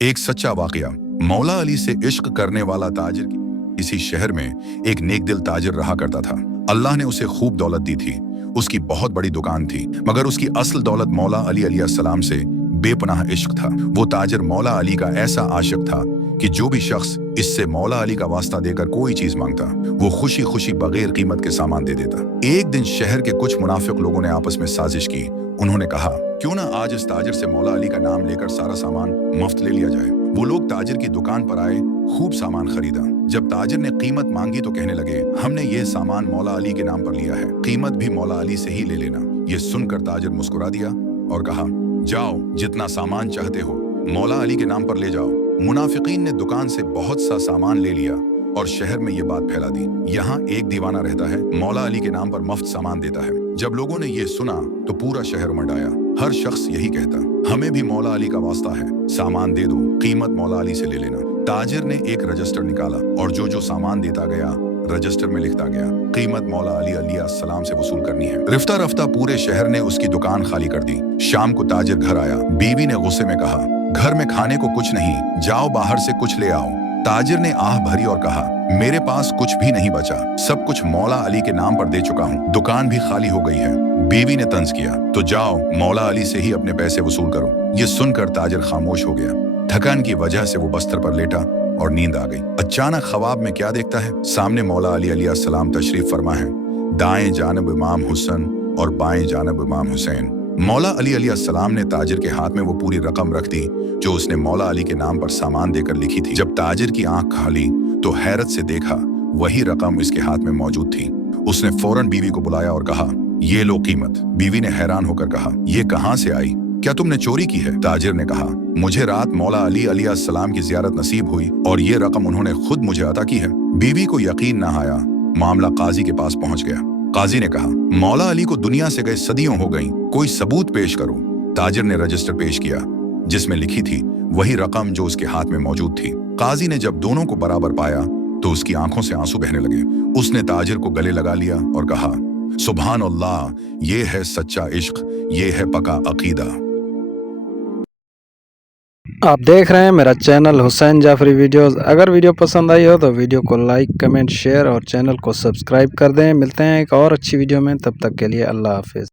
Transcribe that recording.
एक सच्चा वाकया। मौला अली से इश्क करने वाला ताजिर किसी शहर में एक नेक दिल ताजिर रहा करता था। अल्लाह ने उसे खूब दौलत दी थी, उसकी बहुत बड़ी दुकान थी, मगर उसकी असल दौलत मौला अली अलैहिस्सलाम से बेपनाह इश्क था। वो ताजिर मौला अली का ऐसा आशिक था कि जो भी शख्स इससे मौला अली का वास्ता देकर कोई चीज मांगता, वो खुशी खुशी बगैर कीमत के सामान दे देता। एक दिन शहर के कुछ मुनाफिक लोगों ने आपस में साजिश की। उन्होंने कहा, क्यों ना आज इस ताजिर से मौला अली का नाम लेकर सारा सामान मुफ्त ले लिया जाए। वो लोग ताजिर की दुकान पर आए, खूब सामान खरीदा। जब ताजिर ने कीमत मांगी तो कहने लगे, हमने ये सामान मौला अली के नाम पर लिया है, कीमत भी मौला अली से ही ले लेना। ये सुनकर ताजिर मुस्कुरा दिया और कहा, जाओ जितना सामान चाहते हो मौला अली के नाम पर ले जाओ। मुनाफिकीन ने दुकान से बहुत सा सामान ले लिया और शहर में ये बात फैला दी, यहाँ एक दीवाना रहता है, मौला अली के नाम पर मुफ्त सामान देता है। जब लोगों ने ये सुना तो पूरा शहर उमड़ आया। हर शख्स यही कहता, हमें भी मौला अली का वास्ता है, सामान दे दो, कीमत मौला अली से ले लेना। ताजिर ने एक रजिस्टर निकाला और जो जो सामान देता गया रजिस्टर में लिखता गया, कीमत मौला अली अलैहिस्सलाम से वसूल करनी है। रफ्ता रफ्ता पूरे शहर ने उसकी दुकान खाली कर दी। शाम को ताजिर घर आया। बीवी ने गुस्से में कहा, घर में खाने को कुछ नहीं, जाओ बाहर से कुछ ले आओ। ताजिर ने आह भरी और कहा, मेरे पास कुछ भी नहीं बचा, सब कुछ मौला अली के नाम पर दे चुका हूँ, दुकान भी खाली हो गई है। बीवी ने तंज किया, तो जाओ मौला अली से ही अपने पैसे वसूल करो। ये सुनकर ताजिर खामोश हो गया। थकान की वजह से वो बस्तर पर लेटा और नींद आ गई। अचानक ख्वाब में क्या देखता है, सामने मौला अली अलैहिस्सलाम तशरीफ फरमा है। दाएं जानब इमाम हुसन और बाएं जानब इमाम हुसैन। मौला अली अलैहिस्सलाम ने ताजिर के हाथ में वो पूरी रकम रख दी जो उसने मौला अली के नाम पर सामान देकर लिखी थी। जब ताजिर की आंख खाली तो हैरत से देखा वही रकम इसके हाथ में मौजूद थी। उसने फौरन बीवी को बुलाया और कहा, ये लो कीमत। बीवी ने हैरान होकर कहा, ये कहाँ से आई, क्या तुमने चोरी की है? ताजिर ने कहा, मुझे रात मौला अली अलैहिस्सलाम की ज़ियारत नसीब हुई और ये रकम उन्होंने खुद मुझे अता की है। बीवी को यकीन न आया। मामला काजी के पास पहुंच गया। काजी ने कहा, मौला अली को दुनिया से गए सदियों हो गई, कोई सबूत पेश करो। ताजिर ने रजिस्टर पेश किया जिसमें लिखी थी वही रकम जो उसके हाथ में मौजूद थी। काजी ने जब दोनों को बराबर पाया तो उसकी आंखों से आंसू बहने लगे। उसने ताजिर को गले लगा लिया और कहा, सुभान अल्लाह, ये है सच्चा इश्क, ये है पका अकीदा। आप देख रहे हैं मेरा चैनल हुसैन जाफरी वीडियोस। अगर वीडियो पसंद आई हो तो वीडियो को लाइक, कमेंट, शेयर और चैनल को सब्सक्राइब कर दें। मिलते हैं एक और अच्छी वीडियो में, तब तक के लिए अल्लाह हाफिज़।